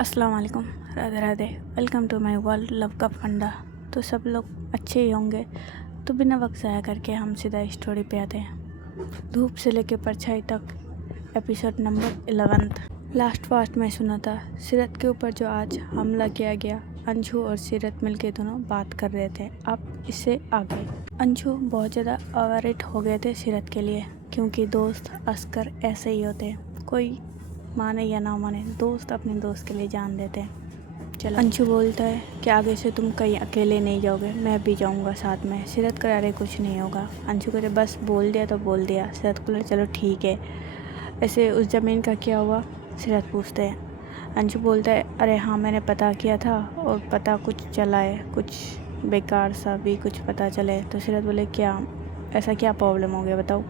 अस्सलाम वालेकुम, Radhe Radhe. Welcome to my world love का फंडा। तो सब लोग अच्छे ही होंगे। तो बिना वक्त ज़ाया करके हम सीधा स्टोरी पे आते हैं। धूप से लेके परछाई तक, एपिसोड नंबर 11। लास्ट पार्ट में सुना था सीरत के ऊपर जो आज हमला किया गया। अंशु और सीरत मिलके दोनों बात कर रहे थे। अब इससे आगे अंशु बहुत ज़्यादा अवेरिट हो गए थे सीरत के लिए, क्योंकि दोस्त अस्कर ऐसे ही होते हैं। कोई माने या ना माने, दोस्त अपने दोस्त के लिए जान देते हैं। चलो, अंशु बोलता है कि आगे से तुम कहीं अकेले नहीं जाओगे, मैं भी जाऊंगा साथ में। सीरत कह रहे कुछ नहीं होगा। अंशु कह रहे बस बोल दिया तो बोल दिया। सीरत को चलो ठीक है। ऐसे उस ज़मीन का क्या हुआ, सीरत पूछते हैं। अंशु बोलता है अरे हाँ, मैंने पता किया था और पता कुछ चला है, कुछ बेकार सा भी कुछ पता चले। तो सीरत बोले क्या, ऐसा क्या प्रॉब्लम हो गया बताओ।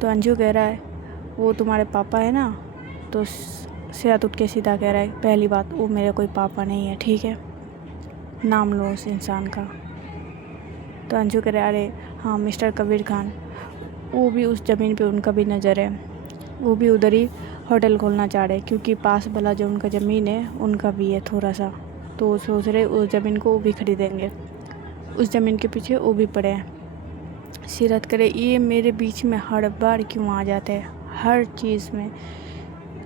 तो अंशु कह रहा है वो तुम्हारे पापा है ना। तो सीरत उठ के सीधा कह रहा है पहली बात वो मेरे कोई पापा नहीं है, ठीक है, नाम लो उस इंसान का। तो अंशु कह रहा है अरे हाँ, मिस्टर कबीर खान, वो भी उस ज़मीन पे उनका भी नज़र है। वो भी उधर ही होटल खोलना चाह रहे, क्योंकि पास वाला जो उनका ज़मीन है उनका भी है थोड़ा सा। तो वो सोच रहे उस ज़मीन को वो भी खरीदेंगे। उस ज़मीन के पीछे वो भी पड़े हैं। सीरत करे ये मेरे बीच में हर बार क्यों आ जाते हैं, हर चीज़ में।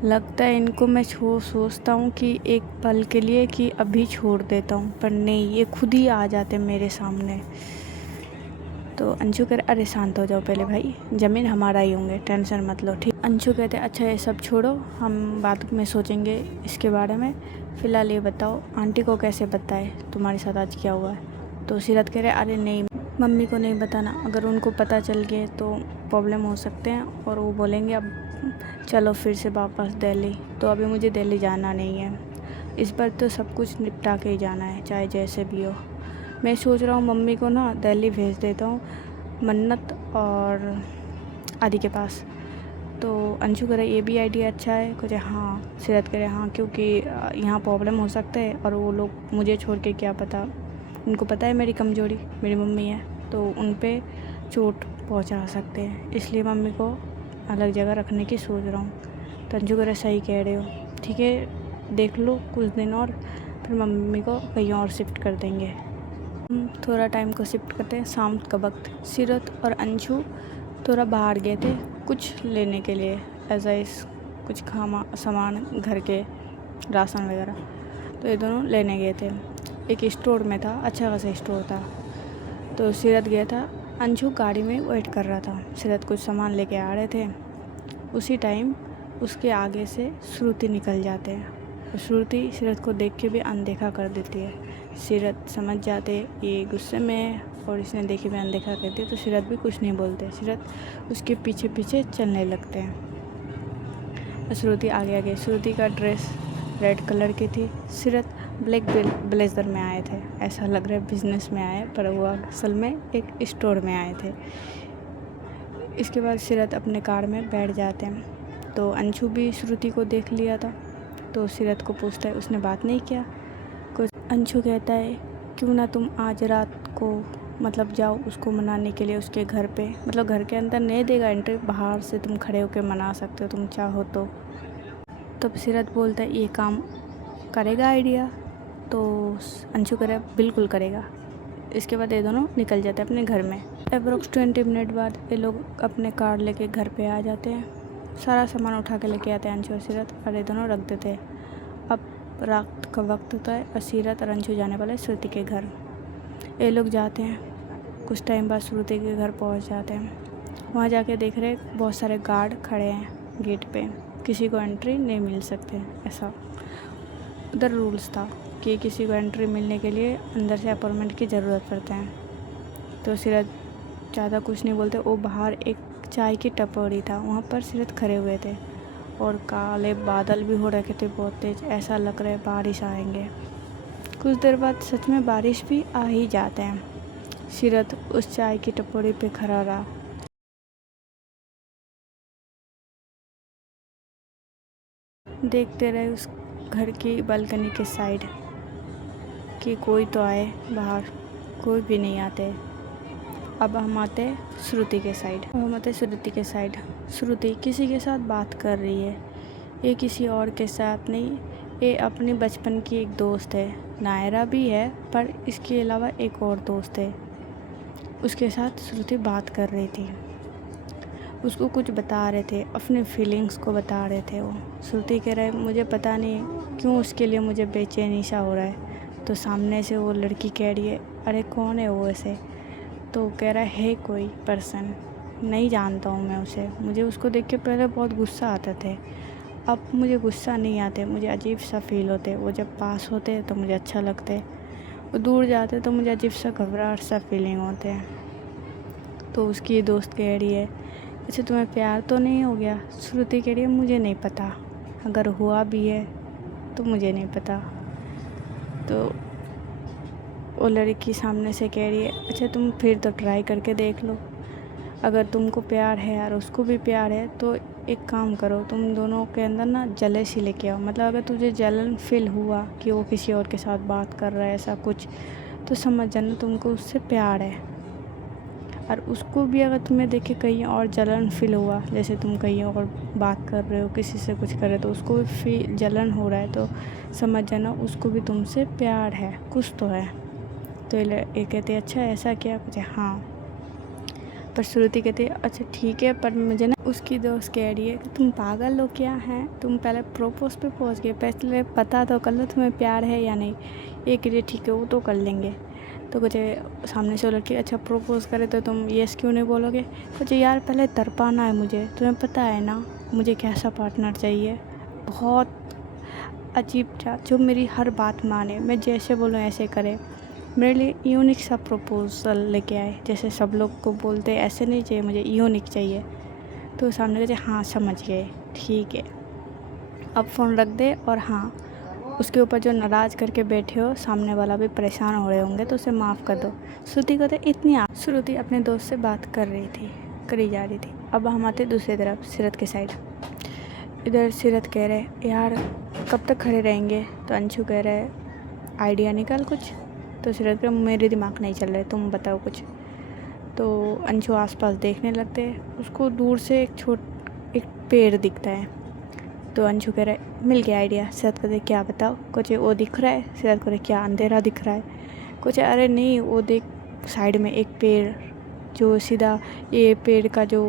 लगता है इनको मैं सोचता हूँ कि एक पल के लिए कि अभी छोड़ देता हूँ, पर नहीं, ये खुद ही आ जाते मेरे सामने। तो अंशु कह अरे शांत हो जाओ पहले भाई, ज़मीन हमारा ही होंगे, टेंशन मत लो, ठीक। अंशु कहते अच्छा ये सब छोड़ो, हम बाद में सोचेंगे इसके बारे में। फ़िलहाल ये बताओ आंटी को कैसे बताए तुम्हारे साथ आज क्या हुआ है। तो सीरत कह रहे अरे नहीं, मम्मी को नहीं बताना, अगर उनको पता चल गए तो प्रॉब्लम हो सकते हैं और वो बोलेंगे अब चलो फिर से वापस दिल्ली। तो अभी मुझे दिल्ली जाना नहीं है, इस बार तो सब कुछ निपटा के ही जाना है, चाहे जैसे भी हो। मैं सोच रहा हूँ मम्मी को ना दिल्ली भेज देता हूँ मन्नत और आदि के पास। तो अंशु करे ये भी आइडिया अच्छा है कुछ। हाँ, सीरत करे हाँ, क्योंकि यहाँ प्रॉब्लम हो सकता है और वो लोग मुझे छोड़ के क्या पता, उनको पता है मेरी कमज़ोरी मेरी मम्मी है, तो उन पे चोट पहुँचा सकते हैं, इसलिए मम्मी को अलग जगह रखने की सोच रहा हूँ। तो अंशु करे सही कह रहे हो, ठीक है, देख लो कुछ दिन और, फिर मम्मी को कहीं और शिफ्ट कर देंगे। हम थोड़ा टाइम को शिफ्ट करते हैं शाम का वक्त। सीरत और अंशु थोड़ा बाहर गए थे कुछ लेने के लिए, ऐसा इस कुछ सामान घर के राशन वगैरह। तो ये दोनों लेने गए थे, एक स्टोर में था, अच्छा खासा स्टोर था। तो सीरत गया था, अंशु गाड़ी में वेट कर रहा था। सीरत कुछ सामान लेके आ रहे थे, उसी टाइम उसके आगे से श्रुति निकल जाते हैं। तो श्रुति सीरत को देख के भी अनदेखा कर देती है। सीरत समझ जाते ये गुस्से में है और इसने देखे भी अनदेखा करती है, तो सीरत भी कुछ नहीं बोलते। सीरत उसके पीछे पीछे चलने लगते हैं। श्रुति आगे आगे। श्रुति का ड्रेस रेड कलर की थी, सीरत ब्लैक ब्लेजर में आए थे। ऐसा लग रहा है बिजनेस में आए, पर वो असल में एक स्टोर में आए थे। इसके बाद सीरत अपने कार में बैठ जाते हैं। तो अंशु भी श्रुति को देख लिया था, तो सीरत को पूछता है उसने बात नहीं किया कुछ। अंशु कहता है क्यों ना तुम आज रात को मतलब जाओ उसको मनाने के लिए उसके घर पे, मतलब घर के अंदर नहीं देगा एंट्री, बाहर से तुम खड़े होकर मना सकते हो तुम चाहो तो। तब सीरत बोलता है ये काम करेगा आइडिया। तो अंशु कह रहा है बिल्कुल करेगा। इसके बाद ये दोनों निकल जाते हैं अपने घर में। अप्रोक्स 20 मिनट बाद ये लोग अपने कार लेके घर पे आ जाते हैं। सारा सामान उठा के लेके आते हैं अंशु और सीरत, और ये दोनों रख देते हैं। अब रात का वक्त होता है और सीरत और अंशु जाने वाले श्रुति के घर। ये लोग जाते हैं, कुछ टाइम बाद श्रुति के घर पहुंच जाते हैं। वहाँ जाके देख रहे बहुत सारे गार्ड खड़े हैं गेट पे, किसी को एंट्री नहीं मिल सकते, ऐसा उधर रूल्स था कि किसी को एंट्री मिलने के लिए अंदर से अपॉइंटमेंट की ज़रूरत पड़ता है। तो सीरत ज़्यादा कुछ नहीं बोलते, वो बाहर एक चाय की टपरी था, वहाँ पर सीरत खड़े हुए थे और काले बादल भी हो रखे थे बहुत तेज़, ऐसा लग रहा है बारिश आएंगे। कुछ देर बाद सच में बारिश भी आ ही जाते हैं। सीरत उस चाय की टपरी पे खड़ा रहा, देखते रहे उस घर की बालकनी के साइड कि कोई तो आए बाहर, कोई भी नहीं आते। अब हम आते श्रुति के साइड। श्रुति किसी के साथ बात कर रही है। ये किसी और के साथ नहीं, ये अपनी बचपन की एक दोस्त है। नायरा भी है पर इसके अलावा एक और दोस्त है। उसके साथ श्रुति बात कर रही थी, उसको कुछ बता रहे थे, अपने फीलिंग्स को बता रहे थे। वो श्रुति कह रहे मुझे पता नहीं क्यों उसके लिए मुझे बेचैनी सा हो रहा है। तो सामने से वो लड़की कह रही है अरे कौन है वो ऐसे? तो कह रहा है कोई पर्सन, नहीं जानता हूँ मैं उसे। मुझे उसको देख के पहले बहुत गुस्सा आता थे, अब मुझे गुस्सा नहीं आते, मुझे अजीब सा फील होते। वो जब पास होते तो मुझे अच्छा लगते, वो दूर जाते तो मुझे अजीब सा घबराहट सा फीलिंग होते हैं। तो उसकी दोस्त कह रही है अच्छा तुम्हें प्यार तो नहीं हो गया? श्रुति कह रही है मुझे नहीं पता, अगर हुआ भी है तो मुझे नहीं पता। तो वो लड़की सामने से कह रही है अच्छा तुम फिर तो ट्राई करके देख लो, अगर तुमको प्यार है और उसको भी प्यार है तो एक काम करो, तुम दोनों के अंदर ना जलेसी लेके आओ। मतलब अगर तुझे जलन फील हुआ कि वो किसी और के साथ बात कर रहा है ऐसा कुछ, तो समझ जाना तुमको उससे प्यार है। और उसको भी अगर तुम्हें देखे कहीं और जलन फील हुआ, जैसे तुम कहीं और बात कर रहे हो, किसी से कुछ कर रहे हो, तो उसको भी जलन हो रहा है, तो समझ जाना उसको भी तुमसे प्यार है, कुछ तो है। तो ये कहते अच्छा ऐसा क्या? कुछ हाँ। पर श्रुति कहती है अच्छा ठीक है, पर मुझे ना उसकी दोस्त कह रही है कि तुम पागल हो क्या हैं, तुम पहले प्रोपोज पे पहुंच गए, पहले पता तो कर लो तुम्हें प्यार है या नहीं। ये कह रही है ठीक है वो तो कर लेंगे। तो कुछ सामने से लड़की अच्छा प्रपोज करे तो तुम यस क्यों नहीं बोलोगे? कुछ यार पहले तड़पाना है मुझे, तुम्हें पता है ना मुझे कैसा पार्टनर चाहिए, बहुत अजीब था जो मेरी हर बात माने, मैं जैसे बोलूँ ऐसे करे, मेरे लिए यूनिक सा प्रपोजल लेके आए। जैसे सब लोग को बोलते ऐसे नहीं चाहिए, मुझे यूनिक चाहिए। तो सामने कहते हाँ समझ गए ठीक है, अब फ़ोन रख दे। और हाँ उसके ऊपर जो नाराज़ करके बैठे हो, सामने वाला भी परेशान हो रहे होंगे तो उसे माफ़ कर दो। श्रुति कहते इतनी श्रुति अपने दोस्त से बात करी जा रही थी। अब हम आते दूसरी तरफ सीरत के साइड। इधर सीरत कह रहे यार कब तक खड़े रहेंगे? तो अंशु कह रहे आइडिया निकाल कुछ। तो सीरत कह मेरे दिमाग नहीं चल रहे, तुम बताओ कुछ। तो अंशु आसपास देखने लगते, उसको दूर से एक पेड़ दिखता है। तो अंशु कह रहा है मिल गया आइडिया। सीरत कहते क्या बताओ? कुछ वो दिख रहा है। सीरत कह रहे क्या अंधेरा दिख रहा है? कुछ अरे नहीं वो देख साइड में एक पेड़ जो सीधा ये पेड़ का जो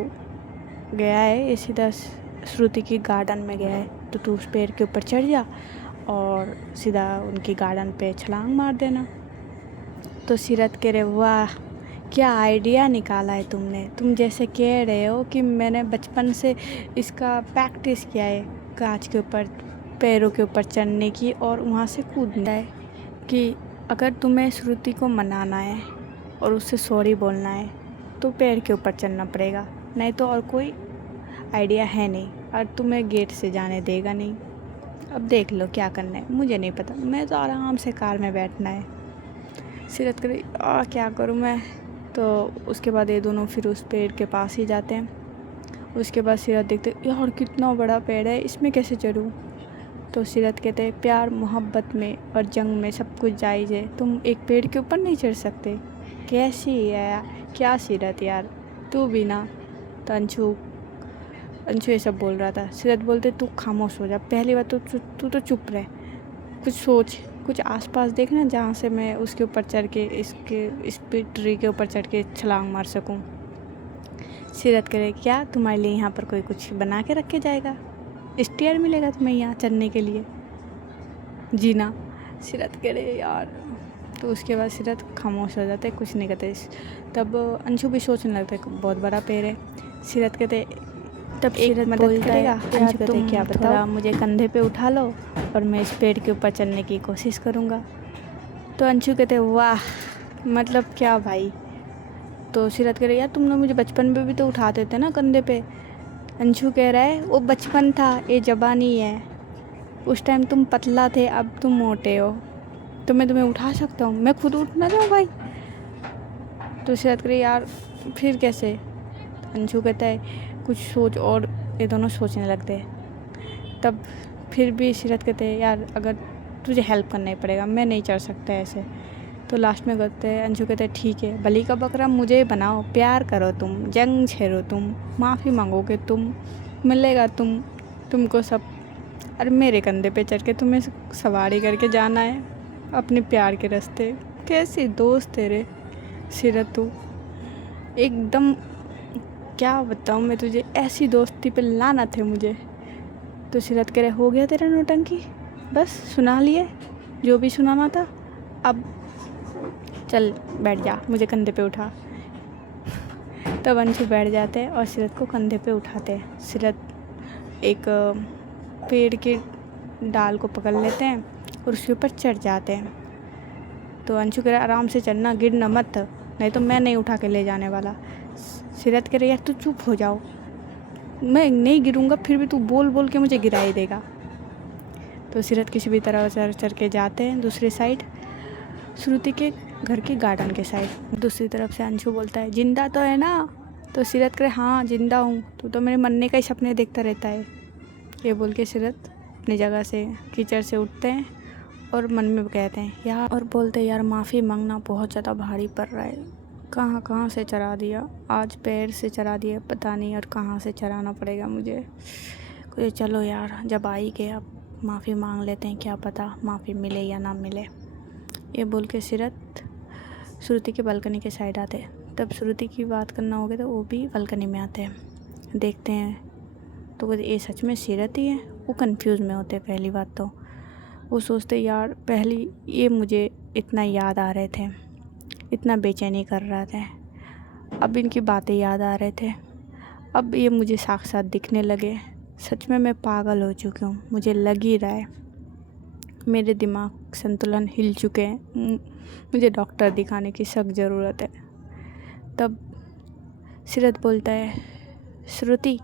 गया है ये सीधा श्रुति की गार्डन में गया है, तो तू उस पेड़ के ऊपर चढ़ जा और सीधा उनकी गार्डन पे छलांग मार देना। तो सीरत कह रहे वाह क्या आइडिया निकाला है तुमने, तुम जैसे कह रहे हो कि मैंने बचपन से इसका प्रैक्टिस किया है, गाछ के ऊपर पैरों के ऊपर चढ़ने की और वहाँ से कूदना है। कि अगर तुम्हें श्रुति को मनाना है और उससे सॉरी बोलना है तो पेड़ के ऊपर चढ़ना पड़ेगा, नहीं तो और कोई आइडिया है नहीं, और तुम्हें गेट से जाने देगा नहीं। अब देख लो क्या करना है, मुझे नहीं पता, मैं तो आराम से कार में बैठना है। सीरत करे क्या करूँ मैं? तो उसके बाद ये दोनों फिर उस पेड़ के पास ही जाते हैं। उसके बाद सीरत देखते यार कितना बड़ा पेड़ है, इसमें कैसे चढ़ूँ? तो सीरत कहते हैं प्यार मोहब्बत में और जंग में सब कुछ जायज़ है, तुम एक पेड़ के ऊपर नहीं चढ़ सकते? कैसी है यार, क्या सीरत यार तू भी ना। तो अंशु ये सब बोल रहा था। सीरत बोलते तू खामोश हो जा, पहली बात तो तू तो चुप रह, कुछ सोच, कुछ आसपास देखना जहाँ से मैं उसके ऊपर चढ़ के इस ट्री के ऊपर चढ़ के छलांग मार सकूँ। सीरत करे क्या तुम्हारे लिए यहाँ पर कोई कुछ बना के रखे जाएगा? स्टेयर मिलेगा तुम्हें यहाँ चढ़ने के लिए? जी ना। सीरत करे यार। तो उसके बाद सीरत खामोश हो जाते, कुछ नहीं कहते। तब अंशु भी सोचने लगता है बहुत बड़ा पेड़ है। सीरत कहते तब सीरत मदद करेगा। अंशु कहते क्या बताओ, मुझे कंधे पे उठा लो और मैं इस पेड़ के ऊपर चढ़ने की कोशिश करूँगा। तो अंशु कहते वाह मतलब क्या भाई? तो सीरत कह रही यार तुम लोग मुझे बचपन में भी तो उठाते थे ना कंधे पे। अंशु कह रहा है वो बचपन था, ये जवानी है, उस टाइम तुम पतला थे, अब तुम मोटे हो, तो मैं तुम्हें उठा सकता हूँ, मैं खुद उठ ना जाऊँ भाई? तो सीरत कह रही यार फिर कैसे? अंशु कहता है कुछ सोच, और ये दोनों सोचने लगते हैं। तब फिर भी सीरत कहते हैं यार अगर तुझे हेल्प करना ही पड़ेगा, मैं नहीं चढ़ सकता ऐसे। तो लास्ट में कहते हैं अंशु कहते हैं ठीक है बलि का बकरा मुझे बनाओ, प्यार करो तुम, जंग छेड़ो तुम, माफ़ी मांगोगे तुम, मिलेगा तुमको सब और मेरे कंधे पे चढ़ के तुम्हें सवारी करके जाना है अपने प्यार के रास्ते। कैसी दोस्त तेरे सीरत, तू एकदम क्या बताऊँ मैं तुझे, ऐसी दोस्ती पे लाना थे मुझे। तो सीरत कह रहे हो गया तेरा नौटंकी, बस सुना लिए जो भी सुनाना था, अब चल बैठ जा, मुझे कंधे पे उठा। तब अंशु बैठ जाते हैं और सीरत को कंधे पे उठाते हैं। सीरत एक पेड़ के डाल को पकड़ लेते हैं और उसके ऊपर चढ़ जाते हैं। तो अंशु कह रहा आराम से चढ़ना, गिरना मत, नहीं तो मैं नहीं उठा के ले जाने वाला। सीरत कह रही यार तू चुप हो जाओ, मैं नहीं गिरूंगा, फिर भी तू बोल बोल के मुझे गिरा ही देगा। तो सीरत किसी भी तरह चढ़ के जाते हैं दूसरी साइड, श्रुति के घर के गार्डन के साइड। दूसरी तरफ से अंशु बोलता है जिंदा तो है ना? तो सीरत कहे हाँ जिंदा हूँ, तू तो मेरे मरने का ही सपने देखता रहता है। ये बोल के सीरत अपनी जगह से कीचड़ से उठते हैं और मन में कहते हैं यार, और बोलते हैं यार माफ़ी मांगना बहुत ज़्यादा भारी पड़ रहा है, कहाँ कहाँ से चरा दिया, आज पैर से चरा दिया पता नहीं, और कहाँ से चराना पड़ेगा मुझे। चलो यार जब आई गए अब माफ़ी मांग लेते हैं, क्या पता माफ़ी मिले या ना मिले। ये बोल के सीरत श्रुति के बालकनी के साइड आते हैं। तब श्रुति की बात करना होगा तो वो भी बालकनी में आते हैं, देखते हैं तो ये सच में सीरत ही है। वो कंफ्यूज में होते हैं। पहली बात तो वो सोचते यार पहली ये मुझे इतना याद आ रहे थे, इतना बेचैनी कर रहा था, अब इनकी बातें याद आ रहे थे, अब ये मुझे साक्षात दिखने लगे। सच में मैं पागल हो चुकी हूँ, मुझे लग ही रहा है, मेरे दिमाग संतुलन हिल चुके हैं, मुझे डॉक्टर दिखाने की सख्त ज़रूरत है। तब सीरत बोलता है श्रुति,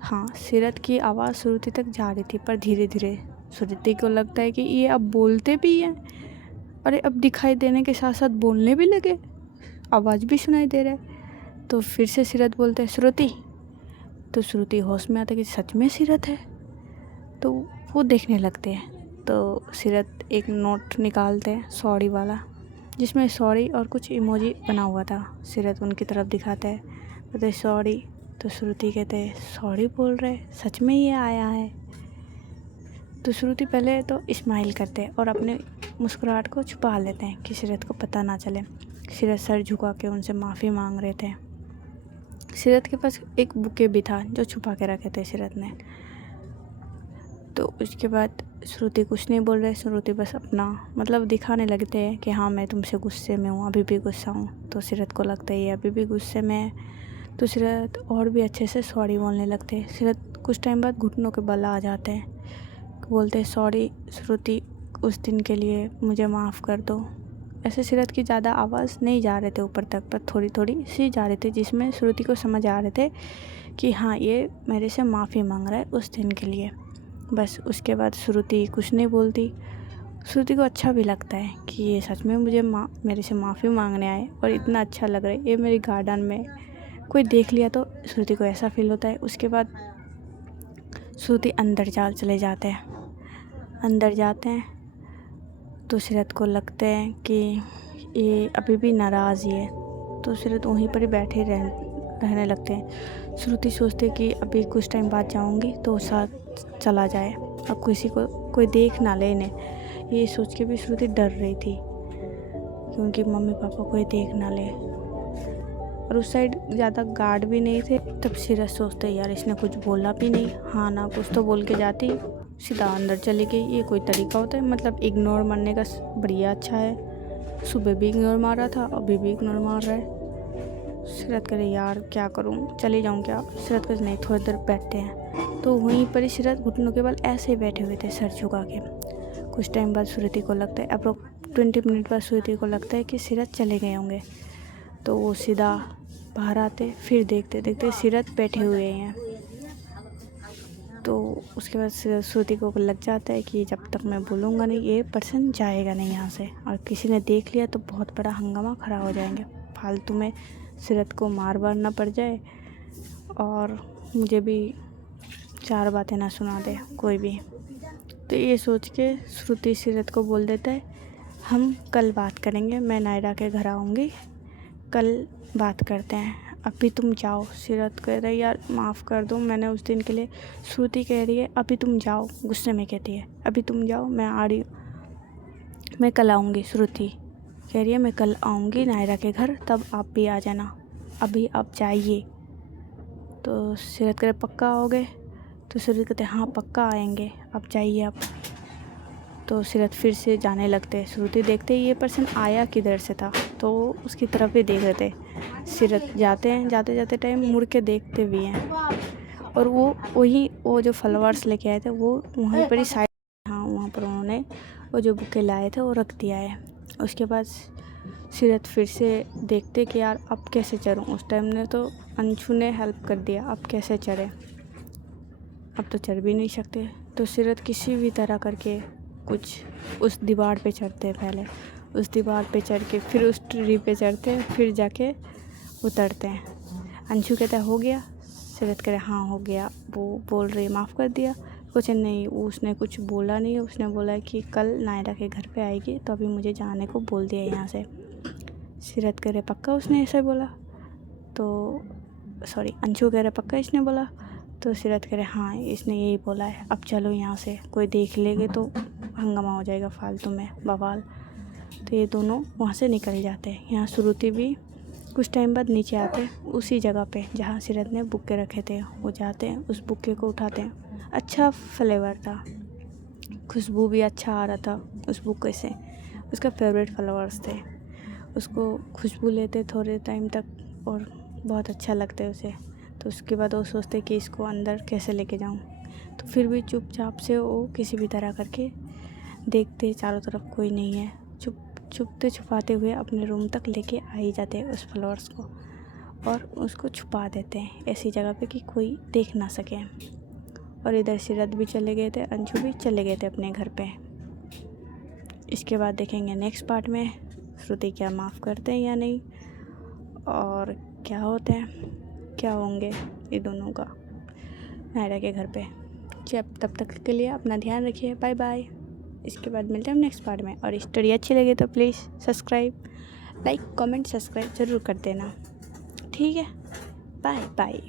हाँ सीरत की आवाज़ श्रुति तक जा रही थी पर धीरे धीरे। श्रुति को लगता है कि ये अब बोलते भी हैं, अरे अब दिखाई देने के साथ साथ बोलने भी लगे, आवाज़ भी सुनाई दे रहा है। तो फिर से सीरत बोलते हैं श्रुति। तो श्रुति होश में आता है कि सच में सीरत है, तो वो देखने लगते हैं। तो सीरत एक नोट निकालते हैं सॉरी वाला, जिसमें सॉरी और कुछ इमोजी बना हुआ था। सीरत उनकी तरफ दिखाते हैं, कहते सॉरी। तो श्रुति कहते हैं सॉरी बोल रहे, सच में ये आया है? तो श्रुति पहले तो स्माइल करते हैं और अपने मुस्कुराहट को छुपा लेते हैं कि सीरत को पता ना चले। सीरत सर झुका के उनसे माफ़ी मांग रहे थे। सीरत के पास एक बुके भी था जो छुपा के रखे थे सीरत ने। तो उसके बाद श्रुति कुछ नहीं बोल रहे, श्रुति बस अपना मतलब दिखाने लगते हैं कि हाँ मैं तुमसे गुस्से में हूँ, अभी भी गुस्सा हूँ। तो सीरत को लगता है ये अभी भी गुस्से में है। तो सीरत और भी अच्छे से सॉरी बोलने लगते हैं। सीरत कुछ टाइम बाद घुटनों के बल आ जाते हैं, बोलते हैं सॉरी श्रुति, उस दिन के लिए मुझे माफ़ कर दो। ऐसे सीरत की ज़्यादा आवाज़ नहीं जा रहे थे ऊपर तक, पर थोड़ी थोड़ी सी जा रही थी, जिसमें श्रुति को समझ आ रहे थे कि हाँ ये मेरे से माफ़ी मांग रहा है उस दिन के लिए। बस उसके बाद श्रुति कुछ नहीं बोलती। श्रुति को अच्छा भी लगता है कि ये सच में मुझे मेरे से माफ़ी मांगने आए और इतना अच्छा लग रहा है, ये मेरे गार्डन में कोई देख लिया तो श्रुति को ऐसा फील होता है। उसके बाद श्रुति अंदर चले जाते हैं। अंदर जाते हैं तो सीरत को लगता है कि ये अभी भी नाराज़ ही है, तो सीरत वहीं पर ही बैठे रहने लगते हैं। श्रुति सोचते कि अभी कुछ टाइम बाद जाऊंगी तो साथ चला जाए, अब किसी को कोई देख ना ले इन्हें, ये सोच के भी श्रुति डर रही थी क्योंकि मम्मी पापा कोई देख ना ले, और उस साइड ज़्यादा गार्ड भी नहीं थे। तब सीरत सोचते यार इसने कुछ बोला भी नहीं, हाँ ना कुछ तो बोल के जाती, सीधा अंदर चली गई। ये कोई तरीका होता है? मतलब इग्नोर मारने का बढ़िया अच्छा है, सुबह भी इग्नोर मारा था अभी भी इग्नोर मार रहा है। सीरत करे यार क्या करूँ, चली जाऊँ क्या? सीरत करे नहीं, थोड़ी देर बैठते हैं। तो वहीं पर ही सीरत घुटनों के बल ऐसे ही बैठे हुए थे सर झुका के। कुछ टाइम बाद श्रुति को लगता है, अप्रोक्स 20 मिनट बाद श्रुति को लगता है कि सीरत चले गए होंगे। तो वो सीधा बाहर आते, फिर देखते देखते सीरत बैठे हुए हैं। तो उसके बाद श्रुति को लग जाता है कि जब तक मैं बोलूँगा नहीं ये पर्सन जाएगा नहीं यहाँ से, और किसी ने देख लिया तो बहुत बड़ा हंगामा खड़ा हो जाएंगे, फालतू में सीरत को मार वार ना पड़ जाए और मुझे भी 4 बातें ना सुना दे कोई भी। तो ये सोच के श्रुति सीरत को बोल देता है हम कल बात करेंगे, मैं नायरा के घर आऊँगी, कल बात करते हैं, अभी तुम जाओ। सीरत कह रही यार माफ़ कर दो, मैंने उस दिन के लिए। श्रुति कह रही है अभी तुम जाओ, गुस्से में कहती है अभी तुम जाओ, मैं आ रही हूँ, मैं कल आऊँगी। श्रुति कह रही है मैं कल आऊँगी नायरा के घर, तब आप भी आ जाना, अभी आप जाइए। तो सीरत कह रहे पक्का आओगे? तो श्रुति कहते हाँ पक्का आएंगे, आप जाइए आप। तो सीरत फिर से जाने लगते। श्रुति देखते ही ये पर्सन आया किधर से था, तो उसकी तरफ ही देख रहे थे। सीरत जाते हैं, जाते जाते टाइम मुड़ के देखते भी हैं, और वो जो फ्लावर्स लेके आए थे वो वहीं पर ही साइड, हाँ वहाँ पर उन्होंने वो जो बुके लाए थे वो रख दिया है। उसके बाद सीरत फिर से देखते कि यार अब कैसे चढ़ूँ। उस टाइम ने तो अंशु ने हेल्प कर दिया, अब कैसे चढ़े, अब तो चढ़ भी नहीं सकते। तो सीरत किसी भी तरह करके कुछ उस दीवार पे चढ़ते हैं, पहले उस दीवार पे चढ़ के फिर उस ट्री पे चढ़ते हैं, फिर जाके उतरते हैं। अंशु कहता है हो गया? सीरत कह रहे हाँ हो गया। वो बोल रही माफ़ कर दिया? कुछ नहीं, उसने कुछ बोला नहीं, उसने बोला कि कल नायरा के घर पे आएगी, तो अभी मुझे जाने को बोल दिया यहाँ से। सीरत कह रहे पक्का उसने ऐसे बोला? तो सॉरी, अंशु कह रहे पक्का इसने बोला? तो सीरत कह रहे हाँ इसने यही बोला है, अब चलो यहाँ से, कोई देख लेगे तो हंगामा हो जाएगा फालतू में, बवाल। तो ये दोनों वहाँ से निकल जाते हैं। यहाँ श्रुति भी कुछ टाइम बाद नीचे आते हैं, उसी जगह पे जहाँ सीरत ने बुक्के रखे थे। वो जाते हैं, उस बुक्के को उठाते हैं। अच्छा फ्लेवर था, खुशबू भी अच्छा आ रहा था उस बुक्के से, उसका फेवरेट फ्लावर्स थे। उसको खुशबू लेते थोड़े टाइम तक और बहुत अच्छा लगता उसे। तो उसके बाद वो सोचते कि इसको अंदर कैसे लेके जाऊँ। तो फिर भी चुपचाप से वो किसी भी तरह करके देखते, चारों तरफ कोई नहीं है, छुपते छुपाते हुए अपने रूम तक लेके आ ही जाते हैं उस फ्लावर्स को, और उसको छुपा देते हैं ऐसी जगह पे कि कोई देख ना सके। और इधर सीरत भी चले गए थे, अंशु भी चले गए थे अपने घर पे। इसके बाद देखेंगे नेक्स्ट पार्ट में श्रुति क्या माफ़ करते हैं या नहीं, और क्या होते हैं, क्या होंगे ये दोनों का नायरा के घर पे। तब तक के लिए अपना ध्यान रखिए, बाय बाय। इसके बाद मिलते हैं नेक्स्ट पार्ट में। और स्टोरी अच्छी लगे तो please subscribe, like, comment, subscribe ज़रूर कर देना, ठीक है? Bye bye.